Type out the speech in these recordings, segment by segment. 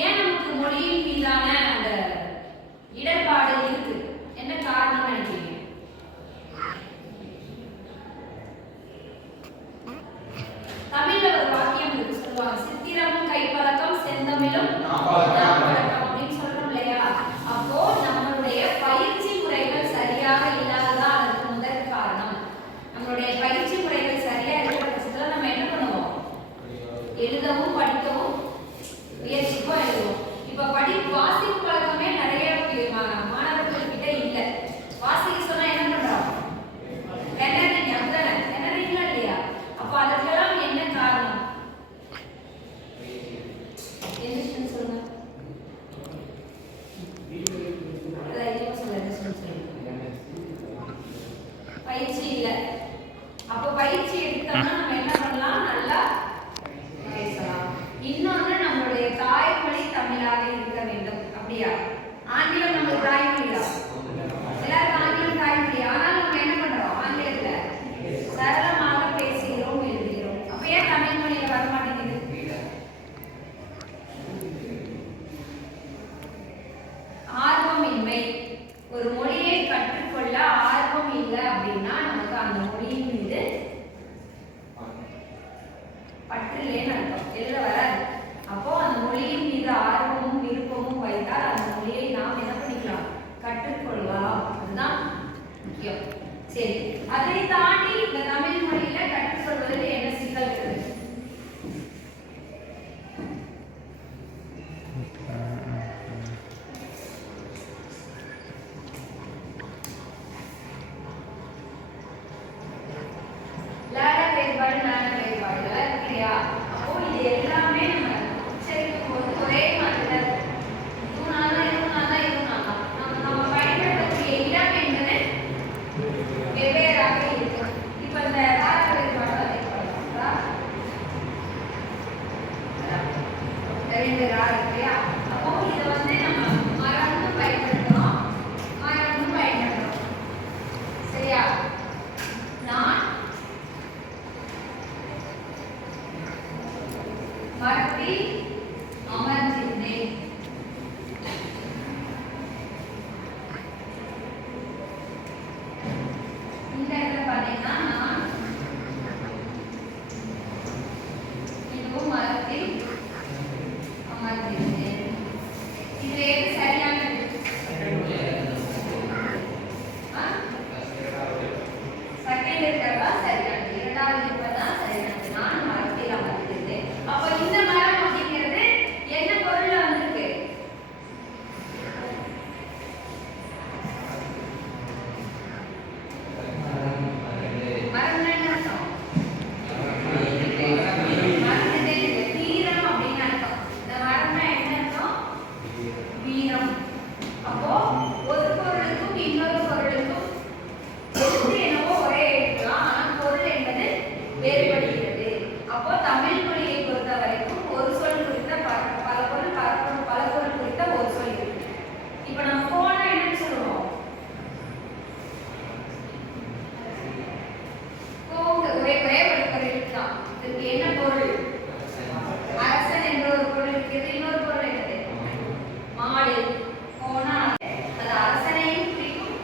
ஏன் நமக்கு மொழியின் மீதான அந்த இடர்பாடு இருக்கு? என்ன காரணம் நினைக்கிறீங்க? தமிழ்ல ஒரு வாக்கியம் இருக்கு, சொல்லுவாங்க சித்திரமும் கைப்பழக்கம் செந்தமிழும் நாப்பழக்கம் அப்படின்னு சொல்றோம் இல்லையா? அப்போ நம்மளுடைய பயிற்சி முறைகள் சரியாக இல்லாததான் அதற்கு முதல் காரணம். நம்மளுடைய பயிற்சி முறைகள் சரியா இருக்கிற பட்சத்துல நம்ம என்ன பண்ணுவோம்? எழுதவும் படிக்கவும் முயற்சிக்கும் எழுதுவோம். இப்ப வாசிப்பு பழக்கமே நிறைய மாணவர்கள் கிட்ட இல்ல. வாசிக்க சொன்னா என்ன பண்றோம்? திணறீங்க, அப்படிதானே? திணறீங்களா இல்லையா? அப்ப அதுக்கெல்லாம் என்ன காரணம்? என்ன சொல்லுங்க. பயிற்சி இல்ல. அப்ப பயிற்சி எடுத்தோம்னா நம்ம என்ன பண்ணலாம்? நல்லா பேசலாம். இன்னொன்னு நம்மளுடைய தாய்மொழி தமிழாக இருக்க வேண்டும். அப்படியா? ஆங்கிலம் நம்ம தாய்மொழியா? எல்லாரும் ஆங்கிலம் தாய்மொழி. ஆனால் நம்ம என்ன பண்றோம்? ஆங்கிலத்துல சரளமாக பேசுகிறோம், எழுதுகிறோம். அப்ப ஏன் தமிழ் மொழியில வர மாட்டேங்குது? ஆர்வமின்மை. ஒரு மொழியை கற்றுக்கொள்ள ஆர்வம் இல்லை அப்படின்னா நமக்கு அந்த மொழியின் மீது பற்றில்லைன்னு அர்த்தம். எழுத வராது. அப்போ அந்த மொழியின் மீது ஆர்வமும் விருப்பமும் வைத்தால் அந்த மொழியை நாம் என்ன பண்ணிக்கலாம்? கற்றுக்கொள்ளலாம். அதுதான் முக்கியம். சரி, அதை தாண்டி இந்த தமிழ் மொழியில கற்றுக்கொள்வதில் என்ன சிக்கல் இருக்கு? அப்போ இது எல்லாமே நம்ம உச்சரிக்கும் போது ஒரே மாதிரி நம்ம பயன்படுத்தக்கூடிய இடம் என்பது வெவ்வேறாக இருக்கு. இப்ப இந்த கால வேறுபாடு இல்லையா? அப்போ இதை வந்து நம்ம மறந்து பயன்படுத்துறோம். சரியா? நான் மரத்தில் அமர்ந்திருந்தேன். இந்த இடத்துல பாத்தீங்கன்னா நான் இதுவும் மரத்தில் அமர்ந்திருந்தேன். இதுல எது சரியானது? செகண்ட் இருக்கிறதா சரியானது. இரண்டாவது இருப்பதான் சரியானது. நான் மரத்தில் அமர்ந்திருந்தேன். அப்ப இந்த மரம் அப்படிங்கிறது என்ன பொருள்ல வந்திருக்கு? மரம் என்ன அர்த்தம்? வீரம் அப்படின்னு அர்த்தம். இந்த மரம்னா என்ன அர்த்தம்? வீரம். அப்போ ஒரு பொருளுக்கும் இன்னொரு பொருளுக்கும் என்னவோ ஒரே இருக்கலாம், ஆனால் பொருள் என்பது வேறுபடுகிறது. அப்போ தமிழ் மொழியை பொறுத்த வரைக்கும் ஒரு சொல் குறித்த பல பொருள் குறித்த ஒரு சொல் இருக்கு. இப்ப நம்ம போனா என்ன சொல்லுவோம்? ஒரே ஒரு பொருள் தான். இதுக்கு என்ன பொருள்? அரசன் என்ற ஒரு பொருள் இருக்கிறது. இன்னொரு பொருள் என்னது? மாடு. போனா அது அரசனையும் குறிக்கும்,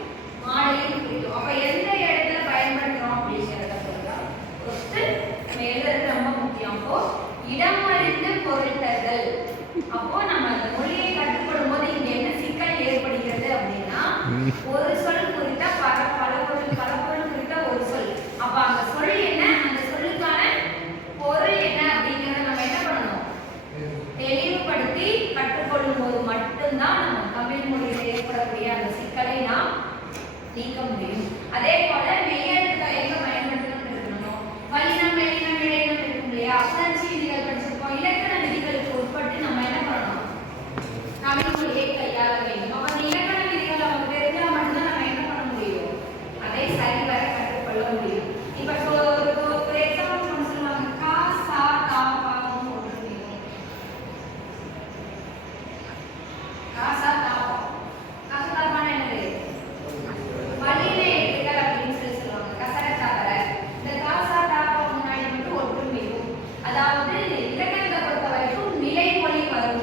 மாடையும் குறிக்கும். அப்ப எந்த இடத்துல பயன்படுத்துறோம் அப்படிங்கிறத பொறுத்து எழுதுறது ரொம்ப முக்கியம். அப்போ இடம் அறிந்து பொருள் தருதல். அப்போ நம்ம அந்த மொழியை கற்றுக்கொள்ளும் போது இங்க என்ன சிக்கல் ஏற்படுகிறது அப்படின்னா, ஒரு சொல் குறித்த பல பொருள் குறித்த ஒரு சொல். அப்ப அந்த சொல் என்ன, அந்த சொல்லுக்கான பொருள் என்ன அப்படிங்கறத நம்ம என்ன பண்ணணும்? தெளிவுபடுத்தி கற்றுக்கொள்ளும் போது மட்டும்தான் நம்ம தமிழ் மொழியில் ஏற்படக்கூடிய அந்த சிக்கலை நாம் நீக்க முடியும். அதே போல மெய்யெழுத்தை எங்க பயன்படுத்தணும் இருக்கணும்? வல்லினம், மெல்லினம், இடையினம் இருக்கும் இல்லையா? புணர்ச்சி விதிகள் படிச்சிருப்போம். இலக்கண விதிகளுக்கு உட்பட்டு நம்ம என்ன பண்ணணும்? தமிழ் மொழியை கையாள வேண்டும். அப்ப அந்த இலக்கண விதிகள் நமக்கு தெரிஞ்சா மட்டும்தான் நம்ம என்ன பண்ண முடியும்? அதை சரிவர கற்றுக்கொள்ள முடியும். இப்ப ஒரு எக்ஸாம்பிள் நம்ம சொல்லுவாங்க, கா சா தா பாவும் போட்டுருக்கீங்க. கா சா தா பா. கா சா தா பானா என்னது? வல்லின எழுத்துக்கள் அப்படின்னு சொல்லுவாங்க. கசர தவற. இந்த கா சா தா பா முன்னாடி மட்டும் ஒற்றுமையும், அதாவது இலக்கணத்தை பொறுத்த வரைக்கும் நிலைமொழி வரும்.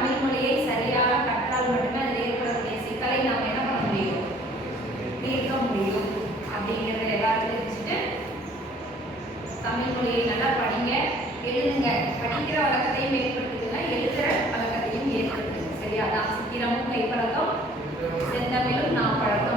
தமிழ் மொழியை சரியாக கற்றால் மட்டுமே அதில் ஏற்படக்கூடிய சிக்கலை நாம் என்ன பண்ண முடியும், தீர்க்க முடியும் அப்படிங்கிறத எல்லாரும் தெரிஞ்சுட்டு தமிழ் மொழியை நல்லா படிங்க, எழுதுங்க. படிக்கிற வழக்கத்தையும் ஏற்படுத்துங்க, எழுதுகிற வழக்கத்தையும் ஏற்படுத்துங்க. சரியா? தான் சித்திரமும் கைப்பழக்கம், செந்தமிழும் நாம் பழக்கம்.